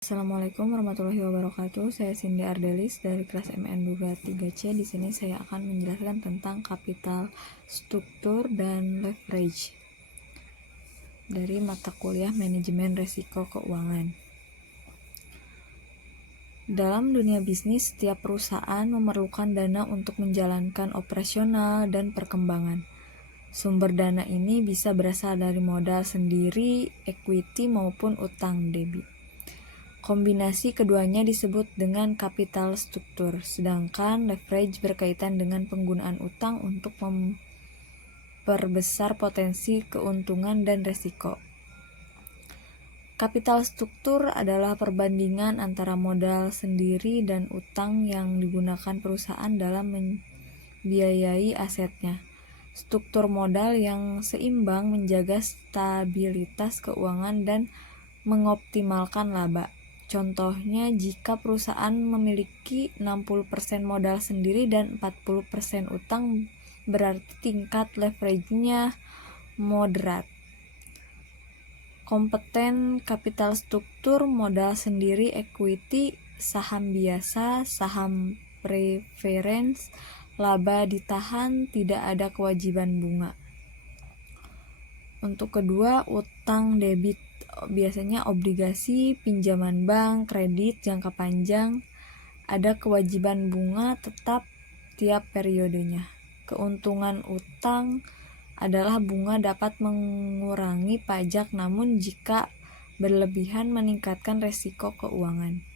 Assalamualaikum warahmatullahi wabarakatuh. Saya Cindy Ardelis dari kelas MN2 3C. Di sini saya akan menjelaskan tentang kapital struktur dan leverage dari mata kuliah manajemen risiko keuangan. Dalam dunia bisnis, setiap perusahaan memerlukan dana untuk menjalankan operasional dan perkembangan. Sumber dana ini bisa berasal dari modal sendiri, equity maupun utang debit. Kombinasi keduanya disebut dengan kapital struktur, sedangkan leverage berkaitan dengan penggunaan utang untuk memperbesar potensi keuntungan dan risiko. Kapital struktur adalah perbandingan antara modal sendiri dan utang yang digunakan perusahaan dalam membiayai asetnya. Struktur modal yang seimbang menjaga stabilitas keuangan dan mengoptimalkan laba. Contohnya, jika perusahaan memiliki 60% modal sendiri dan 40% utang, berarti tingkat leverage-nya moderat. Kompeten kapital struktur, modal sendiri, equity, saham biasa, saham preference, laba ditahan, tidak ada kewajiban bunga. Untuk kedua, utang debit, biasanya obligasi, pinjaman bank, kredit jangka panjang, ada kewajiban bunga tetap tiap periodenya. Keuntungan utang adalah bunga dapat mengurangi pajak, namun jika berlebihan meningkatkan resiko keuangan.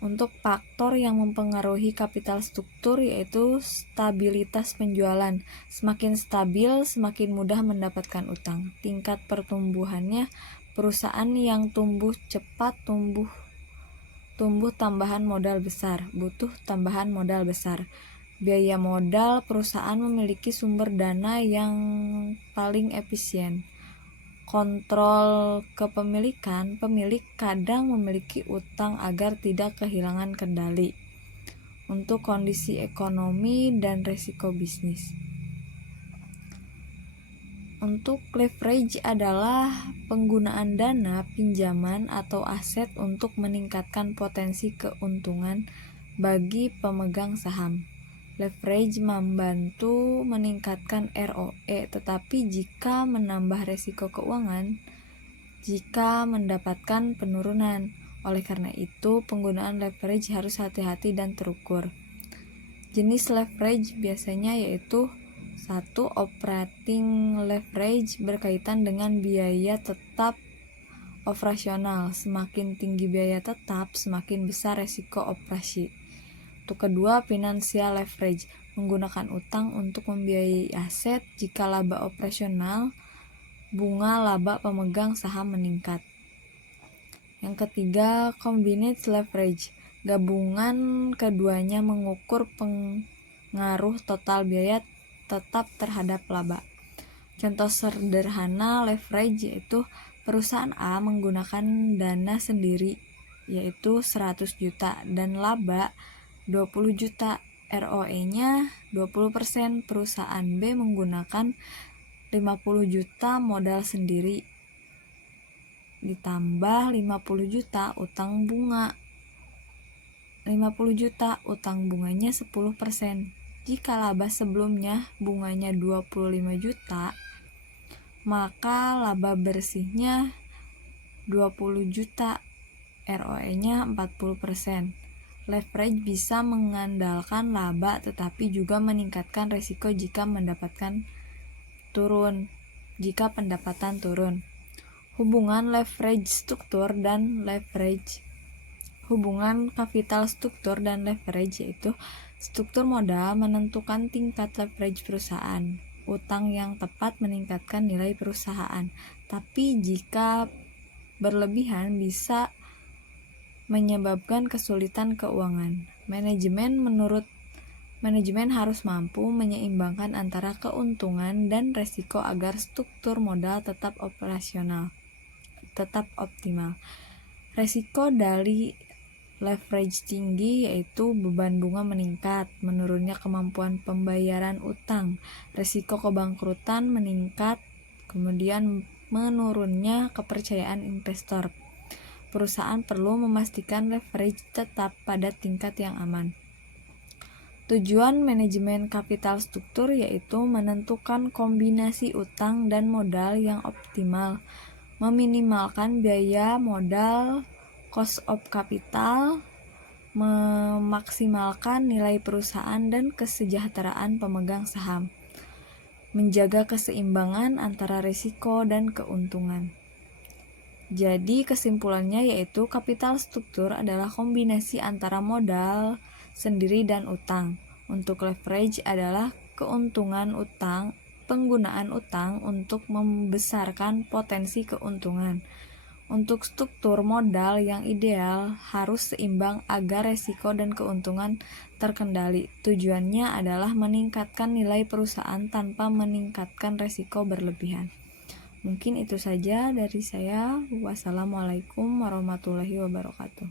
Untuk faktor yang mempengaruhi kapital struktur yaitu stabilitas penjualan. Semakin stabil, semakin mudah mendapatkan utang. Tingkat pertumbuhannya, perusahaan yang tumbuh cepat tumbuh tambahan modal besar, butuh tambahan modal besar. Biaya modal, perusahaan memiliki sumber dana yang paling efisien. Kontrol kepemilikan, pemilik kadang memiliki utang agar tidak kehilangan kendali. Untuk kondisi ekonomi dan risiko bisnis. Untuk leverage adalah penggunaan dana, pinjaman, atau aset untuk meningkatkan potensi keuntungan bagi pemegang saham. Leverage membantu meningkatkan ROE, tetapi jika menambah risiko keuangan, jika mendapatkan penurunan. Oleh karena itu, penggunaan leverage harus hati-hati dan terukur. Jenis leverage biasanya yaitu 1. Operating leverage berkaitan dengan biaya tetap operasional. Semakin tinggi biaya tetap, semakin besar risiko operasi. Untuk kedua, financial leverage, menggunakan utang untuk membiayai aset. Jika laba operasional, bunga laba pemegang saham meningkat. Yang ketiga, combined leverage, gabungan keduanya mengukur pengaruh total biaya tetap terhadap laba. Contoh sederhana leverage yaitu perusahaan A menggunakan dana sendiri yaitu 100 juta dan laba 20 juta, ROE-nya 20%. Perusahaan B menggunakan 50 juta modal sendiri ditambah 50 juta utang bunga. 50 juta utang bunganya 10%. Jika laba sebelumnya bunganya 25 juta, maka laba bersihnya 20 juta, ROE-nya 40%. Leverage bisa mengandalkan laba tetapi juga meningkatkan risiko jika pendapatan turun. Hubungan leverage struktur dan leverage. Hubungan kapital struktur dan leverage yaitu struktur modal menentukan tingkat leverage perusahaan. Utang yang tepat meningkatkan nilai perusahaan, tapi jika berlebihan bisa menyebabkan kesulitan keuangan. Manajemen harus mampu menyeimbangkan antara keuntungan dan risiko agar struktur modal tetap optimal. Risiko dari leverage tinggi yaitu beban bunga meningkat, menurunnya kemampuan pembayaran utang, risiko kebangkrutan meningkat, kemudian menurunnya kepercayaan investor. perusahaan perlu memastikan leverage tetap pada tingkat yang aman. Tujuan manajemen kapital struktur yaitu menentukan kombinasi utang dan modal yang optimal, meminimalkan biaya modal, cost of capital, memaksimalkan nilai perusahaan dan kesejahteraan pemegang saham, menjaga keseimbangan antara risiko dan keuntungan. Jadi kesimpulannya yaitu kapital struktur adalah kombinasi antara modal sendiri dan utang. Untuk leverage adalah keuntungan utang, penggunaan utang untuk membesarkan potensi keuntungan. Untuk struktur modal yang ideal harus seimbang agar resiko dan keuntungan terkendali. Tujuannya adalah meningkatkan nilai perusahaan tanpa meningkatkan resiko berlebihan. Mungkin itu saja dari saya. Wassalamualaikum warahmatullahi wabarakatuh.